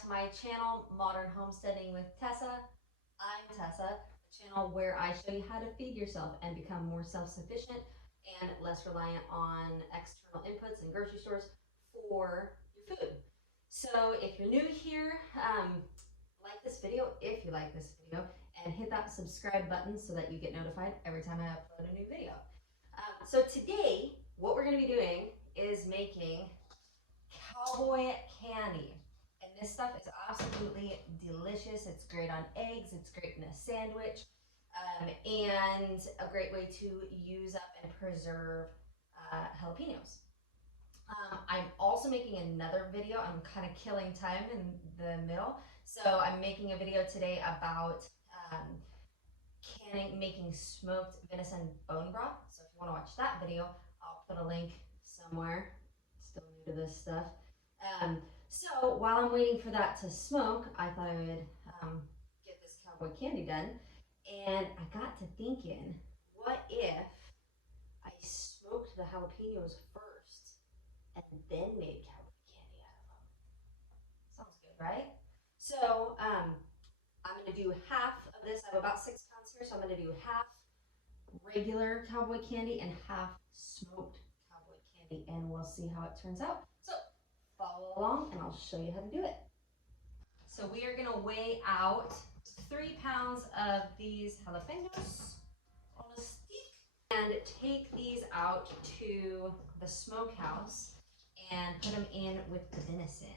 back to my channel, Modern Homesteading with Tessa. I'm Tessa, the channel where I show you how to feed yourself and become more self-sufficient and less reliant on external inputs and grocery stores for your food. So if you're new here, like this video if you like this video, and hit that subscribe button so that you get notified every time I upload a new video. So today, what we're going to be doing is making Cowboy Candy. And this stuff is absolutely delicious. It's great on eggs, it's great in a sandwich, and a great way to use up and preserve jalapenos. I'm also making another video. I'm kind of killing time in the middle. So I'm making a video today about making smoked venison bone broth. So if you want to watch that video, I'll put a link somewhere. Still new to this stuff. So while I'm waiting for that to smoke, I thought I would get this Cowboy Candy done. And I got to thinking, what if I smoked the jalapenos first and then made Cowboy Candy out of them? Sounds good, right? So I'm going to do half of this. I have about 6 pounds here, so I'm going to do half regular Cowboy Candy and half smoked Cowboy Candy, and we'll see how it turns out. So follow along and I'll show you how to do it. So we are going to weigh out 3 pounds of these jalapenos on a stick and take these out to the smokehouse and put them in with the venison.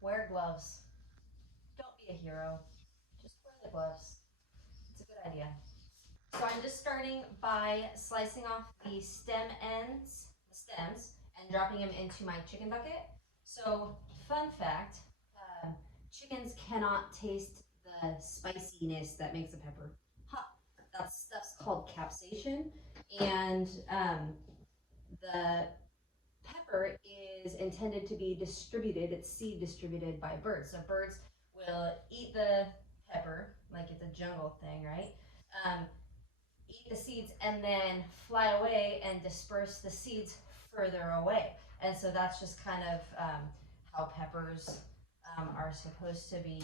Wear gloves. Don't be a hero. Just wear the gloves. It's a good idea. So I'm just starting by slicing off the stems, and dropping them into my chicken bucket. So, fun fact, chickens cannot taste the spiciness that makes a pepper hot. That stuff's called capsaicin, and the pepper is intended to be distributed, it's seed distributed by birds. So birds will eat the pepper like it's a jungle thing, right? Eat the seeds and then fly away and disperse the seeds further away. And so that's just kind of how peppers are supposed to be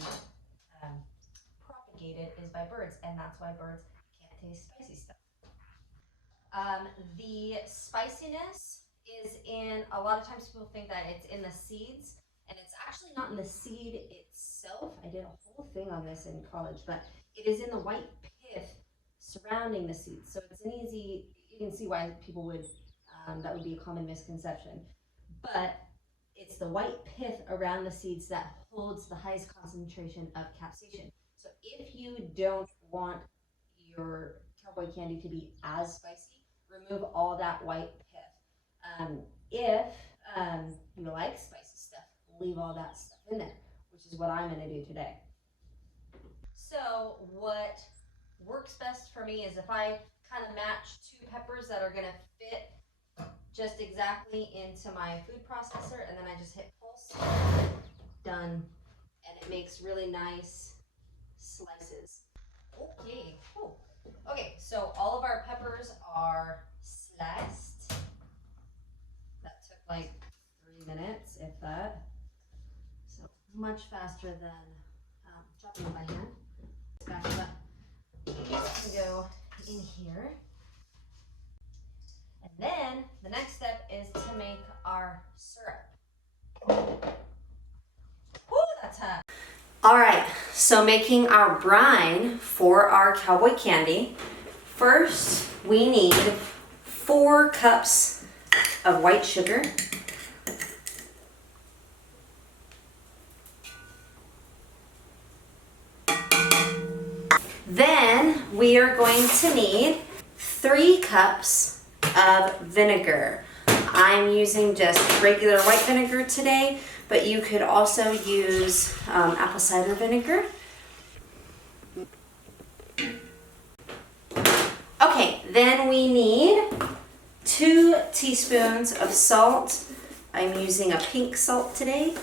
propagated, is by birds, and that's why birds can't taste spicy stuff. The spiciness is in, a lot of times people think that it's in the seeds, and it's actually not in the seed itself. I did a whole thing on this in college, but it is in the white pith surrounding the seeds. So it's an easy, you can see why people would, that would be a common misconception. But it's the white pith around the seeds that holds the highest concentration of capsaicin. So if you don't want your Cowboy Candy to be as spicy, remove all that white pith. If you like spicy stuff, leave all that stuff in there, which is what I'm going to do today. So what works best for me is if I kind of match 2 peppers that are going to fit just exactly into my food processor, and then I just hit pulse, done, and it makes really nice slices. Okay, cool. Okay, so all of our peppers are sliced. That took like 3 minutes, if that. So much faster than chopping it by hand. Back up. These can go in here. And then the next step is to make our syrup. Woo, that's hot. All right, so making our brine for our Cowboy Candy. First, we need 4 cups of white sugar. Then we are going to need 3 cups of vinegar. I'm using just regular white vinegar today, but you could also use apple cider vinegar. Okay, then we need 2 teaspoons of salt. I'm using a pink salt today.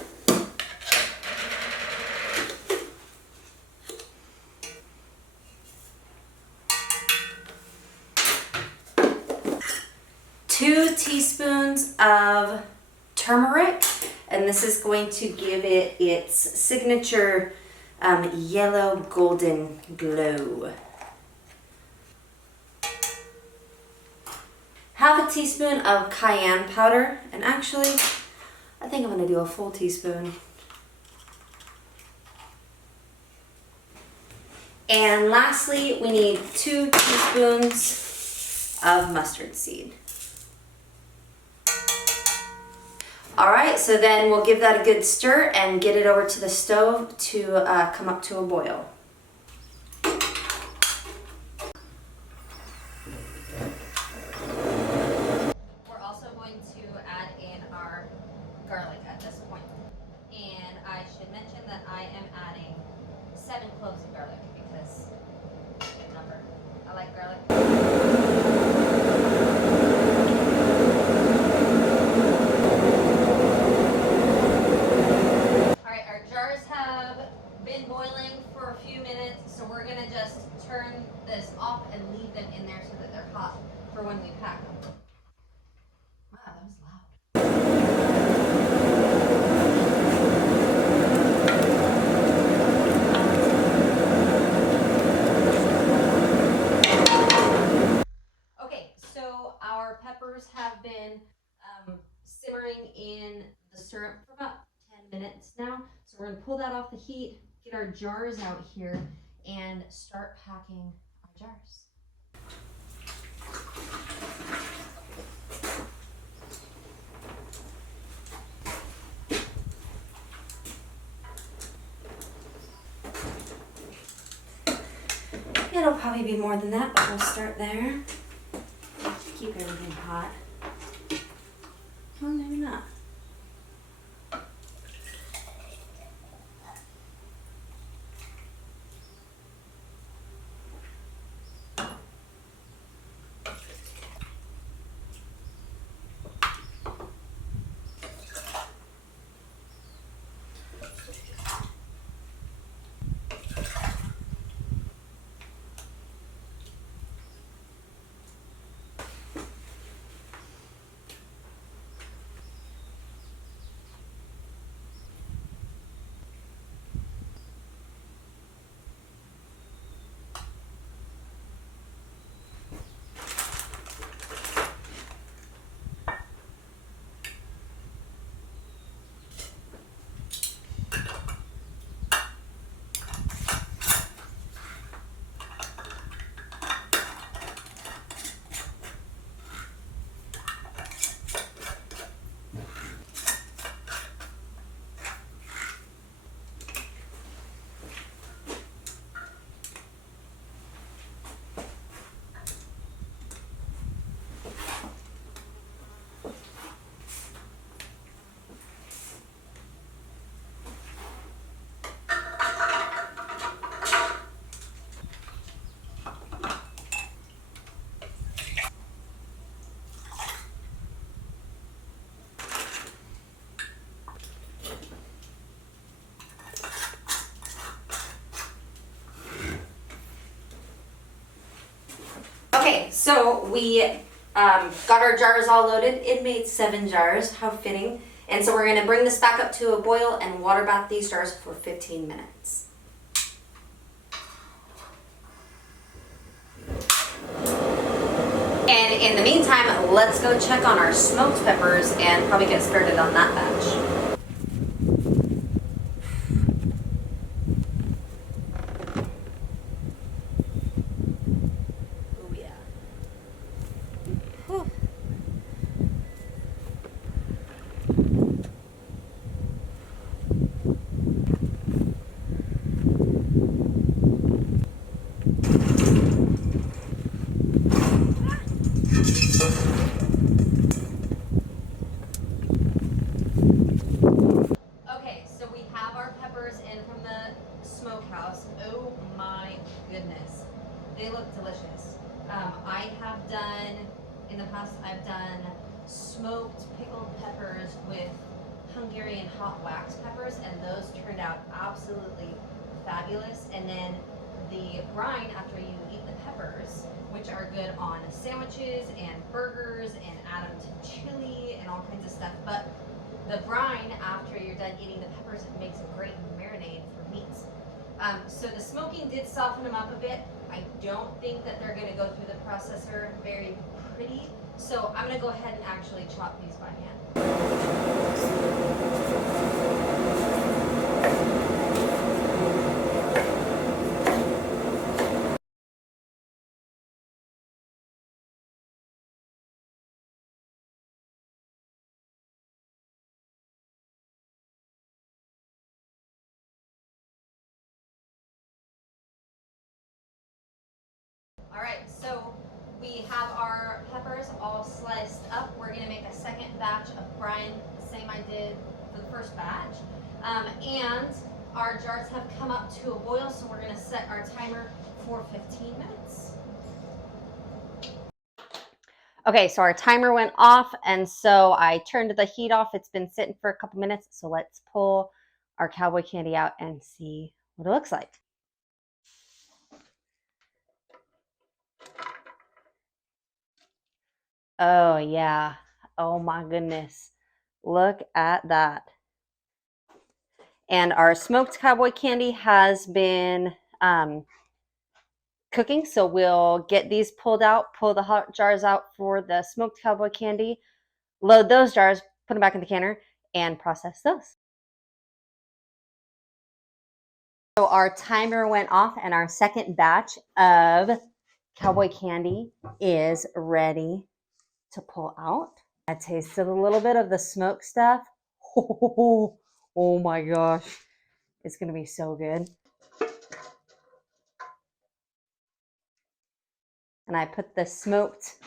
Two teaspoons of turmeric, and this is going to give it its signature yellow golden glow. Half a teaspoon of cayenne powder, and actually, I think I'm going to do a full teaspoon. And lastly, we need 2 teaspoons of mustard seed. All right, so then we'll give that a good stir and get it over to the stove to come up to a boil. We're also going to add in our garlic at this point. And I should mention that I am adding 7 cloves of garlic because it's a good number. I like garlic. Boiling for a few minutes, so we're going to just turn this off and leave them in there so that they're hot for when we pack them. Wow, that was loud. Okay, so our peppers have been simmering in the syrup for about 10 minutes now, so we're going to pull that off the heat, get our jars out here, and start packing our jars. It'll probably be more than that, but we'll start there. Keep everything hot. Well, maybe not. Okay, so we got our jars all loaded. It made 7 jars, how fitting. And so we're going to bring this back up to a boil and water bath these jars for 15 minutes. And in the meantime, let's go check on our smoked peppers and probably get started on that batch. They look delicious. I have done, in the past, I've done smoked pickled peppers with Hungarian hot wax peppers, and those turned out absolutely fabulous. And then the brine, after you eat the peppers, which are good on sandwiches and burgers, and add them to chili and all kinds of stuff. But the brine, after you're done eating the peppers, it makes a great marinade for meats. So the smoking did soften them up a bit. I don't think that they're going to go through the processor very pretty. So I'm going to go ahead and actually chop these by hand. All right, so we have our peppers all sliced up. We're gonna make a second batch of brine, the same I did for the first batch. And our jars have come up to a boil, so we're gonna set our timer for 15 minutes. Okay, so our timer went off, and so I turned the heat off. It's been sitting for a couple minutes, so let's pull our cowboy candy out and see what it looks like. Oh yeah. Oh my goodness. Look at that. And our smoked cowboy candy has been cooking. So we'll get these pulled out, pull the hot jars out for the smoked cowboy candy, load those jars, put them back in the canner, and process those. So our timer went off, and our second batch of cowboy candy is ready to pull out. I tasted a little bit of the smoked stuff. Oh my gosh. It's going to be so good. And I put the smoked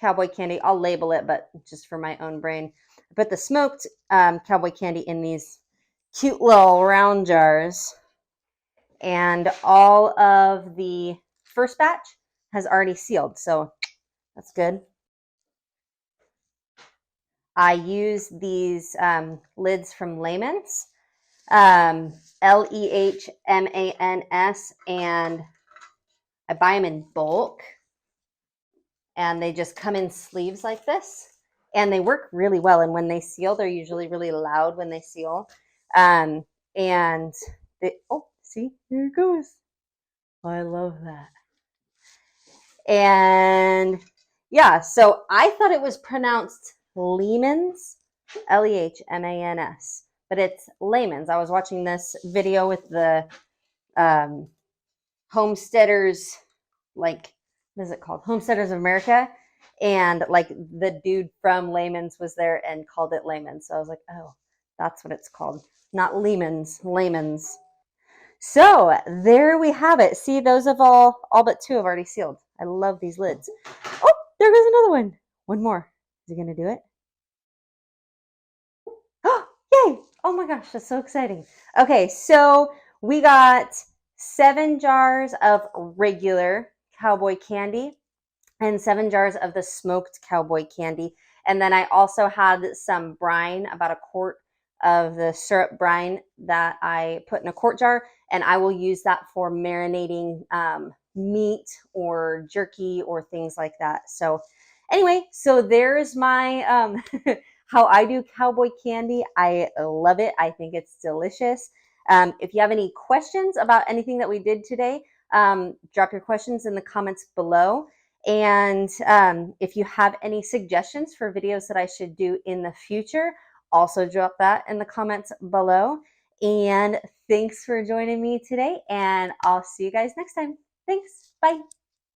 cowboy candy, I'll label it, but just for my own brain. I put the smoked cowboy candy in these cute little round jars. And all of the first batch has already sealed, so that's good. I use these lids from Lbs, Lbs, and I buy them in bulk, and they just come in sleeves like this, and they work really well. And when they seal, they're usually really loud when they seal. And they, oh, see, there it goes. I love that. And yeah, so I thought it was pronounced Lehman's, Lehmans, but it's Lehman's. I was watching this video with the Homesteaders, like, what is it called? Homesteaders of America. And like the dude from Lehman's was there and called it Lehman's. So I was like, oh, that's what it's called. Not Lehman's, Lehman's. So there we have it. See, those have all but two have already sealed. I love these lids. Oh, there goes another one. One more. Is he going to do it? Oh, yay. Oh my gosh, that's so exciting. Okay, so we got 7 jars of regular cowboy candy and 7 jars of the smoked cowboy candy. And then I also had some brine, about a quart of the syrup brine that I put in a quart jar, and I will use that for marinating meat or jerky or things like that. So anyway, so there's my how I do cowboy candy. I love it. I think it's delicious. If you have any questions about anything that we did today, drop your questions in the comments below. And if you have any suggestions for videos that I should do in the future, also drop that in the comments below. And thanks for joining me today, and I'll see you guys next time. Thanks. Bye.